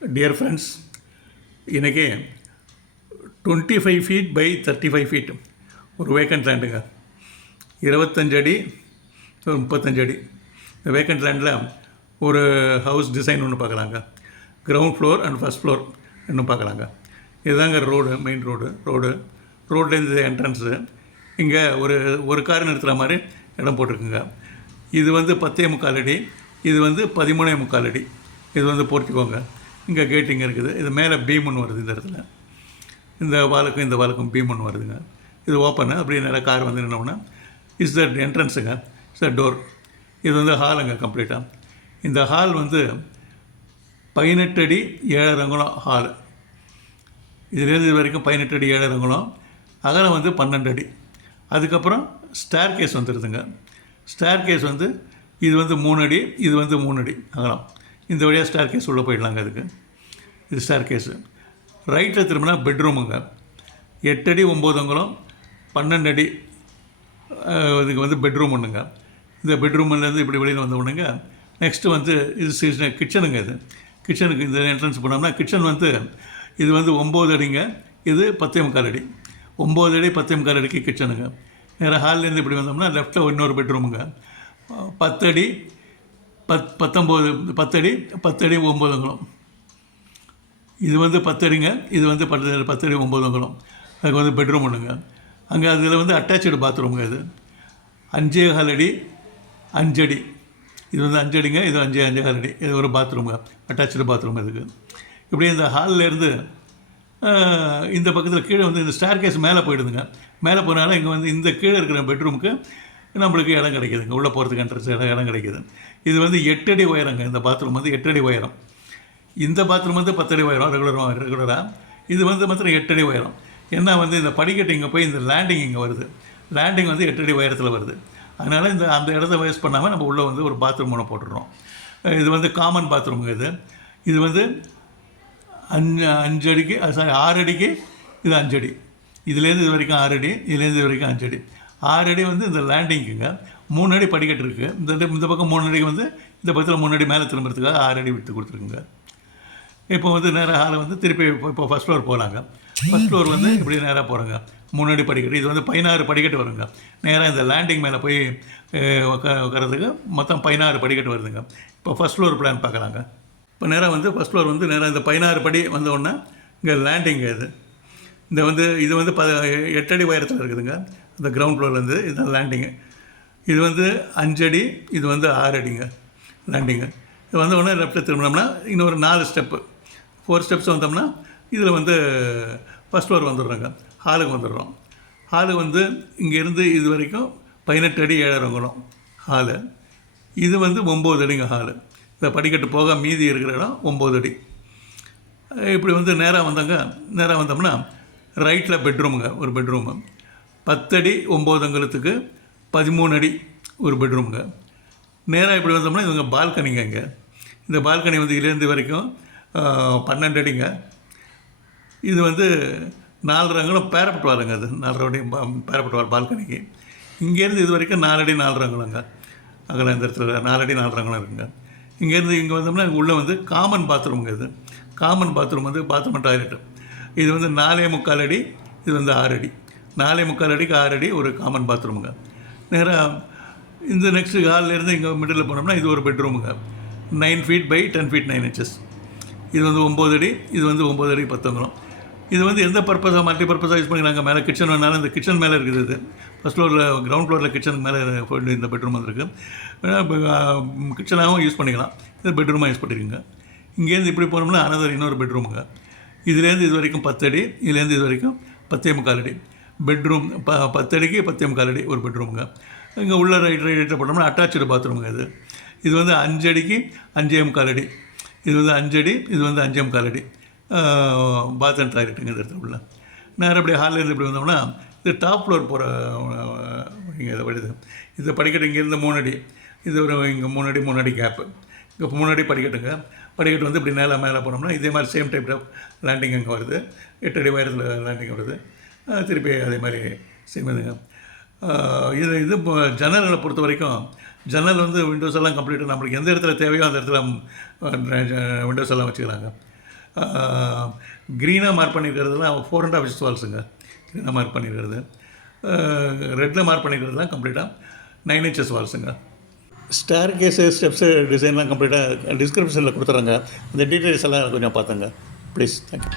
Dear friends, இன்றைக்கி 25 feet by 35 feet ஒரு vacant லேண்டுங்க. 25 அடி ஒரு 35 அடி. இந்த வேக்கண்ட் லேண்டில் ஒரு ஹவுஸ் டிசைன் ஒன்று பார்க்கலாங்க. Ground floor and first floor இன்னும் பார்க்கலாங்க. இதுதாங்க மெயின் ரோட்லேருந்து என்ட்ரன்ஸு. இங்கே ஒரு கார் நிறுத்துகிற மாதிரி இடம் போட்டிருக்குங்க. இது வந்து 10.75 அடி, இது வந்து 13.75 அடி. இது வந்து போர்த்திக்கோங்க. இங்கே கேட்டிங் இருக்குது. இது மேலே பீம் ஒன்று வருது. இந்த இடத்துல இந்த வாலுக்கும் பீம் ஒன்று வருதுங்க. இது ஓப்பனு. அப்படியே நிறைய கார் வந்து நின்னோன்னா இஸ் த என்ட்ரன்ஸுங்க, இஸ் த டோர். இது வந்து ஹாலுங்க கம்ப்ளீட்டாக. இந்த ஹால் வந்து 18 அடி 7 அங்குலம் ஹாலு. இதுலேருந்து இது வரைக்கும் 18 அடி 7 அங்குலம். அகலம் வந்து 12 அடி. அதுக்கப்புறம் ஸ்டேர் கேஸ் வந்துடுதுங்க. ஸ்டேர் கேஸ் வந்து இது வந்து 3 அடி, இது வந்து 3 அடி அகலம். இந்த வழியாக ஸ்டேர் கேஸ் உள்ளே போயிடலாங்க. அதுக்கு இது ஸ்டேர் கேஸு. ரைட்டில் திரும்பினா பெட்ரூமுங்க. 8 அடி 9 அங்குலம் 12 அடி. இதுக்கு வந்து பெட்ரூம் ஒன்றுங்க. இந்த பெட்ரூம்லேருந்து இப்படி வெளியில் வந்த ஒன்றுங்க. நெக்ஸ்ட்டு வந்து இது கிச்சனுங்க. இது கிச்சனுக்கு இந்த என்ட்ரன்ஸ் போனோம்னா கிச்சன் வந்து இது வந்து 9 அடிங்க, இது 10.75 அடி. 9 அடி 10.75 அடிக்கு கிச்சனுங்க. வேறு ஹால்லேருந்து இப்படி வந்தோம்னா லெஃப்ட்டில் இன்னொரு பெட்ரூமுங்க. 10 அடி 10 அடி 9 அங்குலம். இது வந்து 10 அடிங்க, இது வந்து 10 அடி 9 அங்குலம். அதுக்கு வந்து பெட்ரூம் ஒன்றுங்க. அங்கே அதில் வந்து அட்டாச்சு பாத்ரூமுங்க. இது 5.25 அடி 5 அடி. இது வந்து 5 அடிங்க, இது 5.25 அடி. இது ஒரு பாத்ரூமுங்க, அட்டாச்சு பாத்ரூம். இதுக்கு இப்படியே இந்த ஹாலிலேருந்து இந்த பக்கத்தில் கீழே வந்து இந்த ஸ்டேர் கேஸ் மேலே போயிடுதுங்க. மேலே போனாலும் இங்கே வந்து இந்த கீழே இருக்கிற பெட்ரூமுக்கு நம்மளுக்கு இடம் கிடைக்கிதுங்க. உள்ளே போகிறதுக்கு என்ட்ரன்ஸ் இடம் கிடைக்கிது. இது வந்து 8 அடி உயரங்க. இந்த பாத்ரூம் வந்து 8 அடி உயரம். இந்த பாத்ரூம் வந்து 10 அடி உயரம் ரெகுலராக. இது வந்து மாத்திரம் 8 அடி உயரம். ஏன்னா வந்து இந்த படிக்கட்டு இங்கே போய் இந்த லேண்டிங் இங்கே வருது. லேண்டிங் வந்து 8 அடி உயரத்தில் வருது. அதனால் அந்த இடத்த வேஸ்ட் பண்ணாமல் நம்ம உள்ளே வந்து ஒரு பாத்ரூம் ஒன்று போட்டுடுறோம். இது வந்து காமன் பாத்ரூமுங்க. இது வந்து 5 அடிக்கு 6 அடிக்கு இது 5 அடி. இதுலேருந்து இது வரைக்கும் 6 அடி, இதுலேருந்து இது வரைக்கும் 5 அடி. 6 அடி வந்து இந்த லேண்டிங்குங்க. 3 அடி படிக்கட்டு இருக்குது. இந்த பக்கம் 3 அடி வந்து இந்த பக்கத்தில் 3 அடி மேலே திரும்புறதுக்காக 6 அடி விட்டு கொடுத்துருக்குங்க. இப்போ வந்து நேராக ஹாலை வந்து திருப்பி இப்போ ஃபஸ்ட் ஃப்ளோர் போகலாங்க. ஃபஸ்ட் ஃப்ளோர் வந்து இப்படி நேராக போகிறோங்க. 3 அடி படிக்கட்டு. இது வந்து 16 படிக்கட்டு வருங்க. நேராக இந்த லேண்டிங் மேலே போய் உட்காரதுக்கு மொத்தம் 16 படிக்கட்டு வருதுங்க. இப்போ ஃபஸ்ட் ஃப்ளோர் பிளான் பார்க்கலாங்க. இப்போ நேராக வந்து ஃபஸ்ட் ஃப்ளோர் வந்து நேராக இந்த 16 படி வந்தோடனே இங்கே லேண்டிங்கு. இது வந்து 8 அடி உயரத்தில் இருக்குதுங்க. இந்த கிரவுண்ட் ஃப்ளோர்லேருந்து இதுதான் லேண்டிங்கு. இது வந்து 5 அடி, இது வந்து 6 அடிங்க லேண்டிங்கு. இது வந்த உடனே லெஃப்ட்டில் திரும்பினோம்னா இன்னொரு 4 ஸ்டெப்பு 4 ஸ்டெப்ஸ் வந்தோம்னா இதில் வந்து ஃபஸ்ட் ஃப்ளோர் வந்துடுறோங்க. ஹாலுக்கு வந்துடுறோம். ஹாலு வந்து இங்கேருந்து இது வரைக்கும் 18 அடி 7 அங்குலம் ஹாலு. இது வந்து 9 அடிங்க ஹாலு. இந்த படிக்கட்டு போக மீதி இருக்கிற இடம் 9 அடி. இப்படி வந்து நேராக வந்தோம்னா ரைட்டில் பெட்ரூமுங்க. ஒரு பெட்ரூமு 10 அடி 9 அங்குலத்துக்கு 13 அடி ஒரு பெட்ரூமுங்க. நேராக இப்படி வந்தோம்னா இவங்க பால்கனிங்க. இங்கே இந்த பால்கனி வந்து இதுலேருந்து வரைக்கும் 12 அடிங்க. இது வந்து 4 அங்குலம் பேரப்பட்டு வாருங்க. அது 4 அடி பேரப்பட்டு வார் பால்கனிக்கு. இங்கேருந்து இது வரைக்கும் 4 அடி 4 அங்குலங்க அகலம். இந்த இடத்துல 4 அடி 4 அங்குலம் இருக்குங்க. இங்கேருந்து இங்கே வந்தோம்னா உள்ளே வந்து காமன் பாத்ரூமுங்க. இது காமன் பாத்ரூம் வந்து பாத்ரூம் டாய்லெட்டு. இது வந்து 4.25 அடி, இது வந்து 6 அடி. 4.25 அடிக்கு 6 அடி ஒரு காமன் பாத்ரூமுங்க. நேராக இந்த நெக்ஸ்ட்டு ஹால்லேருந்து இங்கே மிடில் போனோம்னா இது ஒரு பெட்ரூமுங்க. 9 feet by 10 feet 9 inches. இது வந்து 9 அடி, இது வந்து 9 அடி 10 அங்குலம். இது வந்து எந்த பர்பஸாக மல்டி பர்பஸாக யூஸ் பண்ணிக்கிறாங்க. மேலே கிச்சன் வேணாலும் இந்த கிச்சன் மேலே இருக்குது. இது ஃபஸ்ட் ஃப்ளோரில் கிரவுண்ட் ஃப்ளோரில் கிச்சனுக்கு மேலே இந்த பெட்ரூம் வந்துருக்கு. கிச்சனாகவும் யூஸ் பண்ணிக்கலாம். இது பெட்ரூமாக யூஸ் பண்ணியிருக்குங்க. இங்கேருந்து இப்படி போனோம்னா இன்னொரு பெட்ரூமுங்க. இதுலேருந்து இது வரைக்கும் 10 அடி, இதுலேருந்து இது வரைக்கும் 10.25 அடி பெட்ரூம். 10 அடிக்கு 10.25 அடி ஒரு பெட்ரூமுங்க. இங்கே உள்ள ரைட்டில் போனோம்னா அட்டாச்சு பாத்ரூமுங்க. இது வந்து 5 அடிக்கு 5.25 அடி. இது வந்து 5 அடி, இது வந்து 5.25 அடி பாத் அண்ட் டாய்லெட்டுங்க. இந்த இடத்துல உள்ள நேரம் அப்படியே ஹால்லேருந்து இப்படி வந்தோம்னா இது டாப் ஃப்ளோர் போகிற இங்கே வருது. இது படிக்கட்டு இங்கேருந்து 3 அடி, இது ஒரு இங்கே 3 அடி 3 அடி கேப்பு. இங்கே 3 அடி படிக்கட்டுங்க. படிக்கட்டு வந்து இப்படி மேலே போனோம்னா இதே மாதிரி சேம் டைப் ஆஃப் லேண்டிங் அங்கே வருது. 8 அடி உயரத்தில் லேண்டிங் வருது. திருப்பி அதே மாதிரி சேம் இதுங்க. இது இப்போ ஜன்னல்களை பொறுத்த வரைக்கும் ஜன்னல் வந்து விண்டோஸ் எல்லாம் கம்ப்ளீட்டாக நம்மளுக்கு எந்த இடத்துல தேவையோ அந்த இடத்துல விண்டோஸ் எல்லாம் வச்சுக்கலாங்க. க்ரீனாக மார்க் பண்ணியிருக்கிறதுலாம் 4.5 inches வால்ஸுங்க. க்ரீனாக மார்க் பண்ணியிருக்கிறது. ரெட்டில் மார்க் பண்ணியிருக்கிறதுலாம் கம்ப்ளீட்டாக 9 inches வால்ஸுங்க. ஸ்டேர் கேஸு ஸ்டெப்ஸு டிசைன்லாம் கம்ப்ளீட்டாக டிஸ்கிரிப்ஷனில் கொடுத்துட்றேங்க. இந்த டீட்டெயில்ஸ் எல்லாம் கொஞ்சம் பார்த்துங்க ப்ளீஸ். தேங்க்யூ.